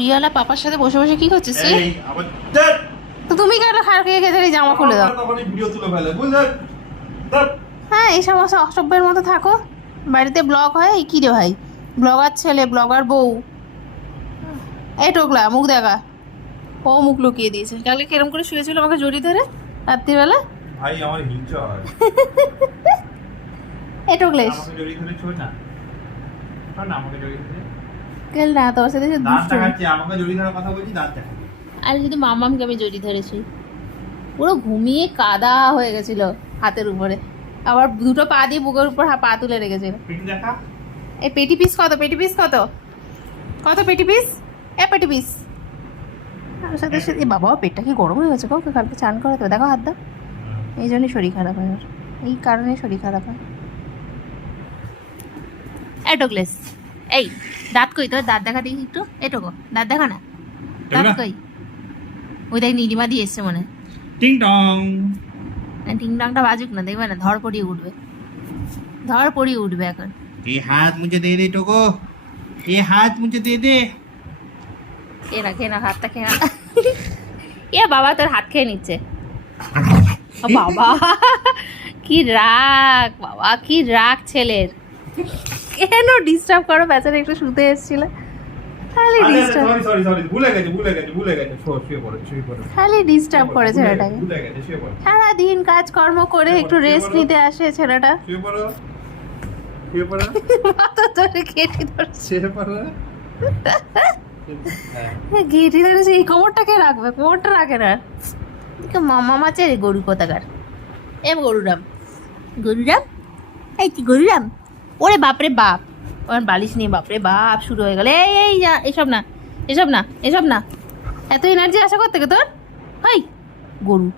রিয়ালা পাপার সাথে বসে বসে কি করছিস তুই? তো তুমি কেন খারাপ খেয়ে খেতে জামা খুলে দাও? ভিডিও তুলে ফেলে বুঝলেন? হ্যাঁ এই সমস্ত অসভ্যের মতো থাকো। বাড়িতে ব্লগ হয় এই কি রে ভাই, ব্লগার ছেলে ব্লগার বউ। এই টোকলা মুখ দেখা, ও মুখ লুকিয়ে দিয়েছে। কালকে কিরম করে শুয়েছিল আমাকে জড়িয়ে ধরে রাত্রিবেলা? ভাই আমার হিংসা হয়। এই টোকলেশ আমাকে জড়িয়ে ধরে ছোট না, না আমাকে জড়িয়ে ধরে কেন না তোর সাথে দাঁত দুষ্টু। দেখাচ্ছি, আমাকে জড়িয়ে ধরার কথা বলছি, দাঁত দেখাচ্ছি। আর যদি মামামকে আমি জড়িয়ে ধরেছি, পুরো ঘুমিয়ে কাদা হয়ে গেছিল হাতের উপরে, আবার দুটো পা দিয়ে বুকের উপর পা তুলে রেখেছিল। পেটি দেখা। এই পেটি পিস কত? পেটি পিস কত? কত পেটি পিস? এ পেটি পিস আর সাথে সাথে এ বাবা পেটটা কি গরম হয়ে গেছে গো, কালকে চান করে তো দেখো হাত দাও। এই জন্যই শরীর খারাপ হয় ওর, এই কারণে শরীর খারাপ হয়। এটোগ্লেস এই দাঁত কই তোর? দাঁত দেখা দেখি একটু, এটুকু দাঁত দেখা না, দাঁত কই? ওই দেখ নীলিমা দিয়ে এসছে মনে হয়। টিং টং। টিং টাংটা বাজুক না, দেখবে না ধর পড়িয়ে উঠবে, ধর পড়িয়ে উঠবে এখন। ये हाथ मुझे दे दे टोको, ये हाथ मुझे दे दे। খেয়ে না হাতটা খেয়ে না। এ বাবা তোর হাত খেয়ে নিচ্ছে। ও বাবা কি রাগ, বাবা কি রাগ ছেলের। কেন ডিস্টার্ব করো? বেচারা একটু শুতে এসেছিল, খালি ডিস্টার্ব, সরি ভুলে গেছে শুয়ে পড়ো। খালি ডিস্টার্ব করে ছেলেটাকে। ভুলে গেছে শুয়ে পড়ো। সারাদিন কাজকর্ম করে একটু রেস্ট নিতে আসে ছেলেটা। শুয়ে পড়ো। মাথা ধরে কেটে ধরছে, শুয়ে পড়ো। ঘেঁটি ধরেছে। এই কোমরটাকে রাখবে, কোমরটা রাখে না। মামা মাছের গরু কোথাকার। এ গরুরাম, গরুরাম এই কি গরুরাম? ওরে বাপরে বাপ, ওর বালিশ নিয়ে বাপরে বাপ শুরু হয়ে গেল। এই যা, এসব না। এত এনার্জি আসা করতে তোর? হাই গরু।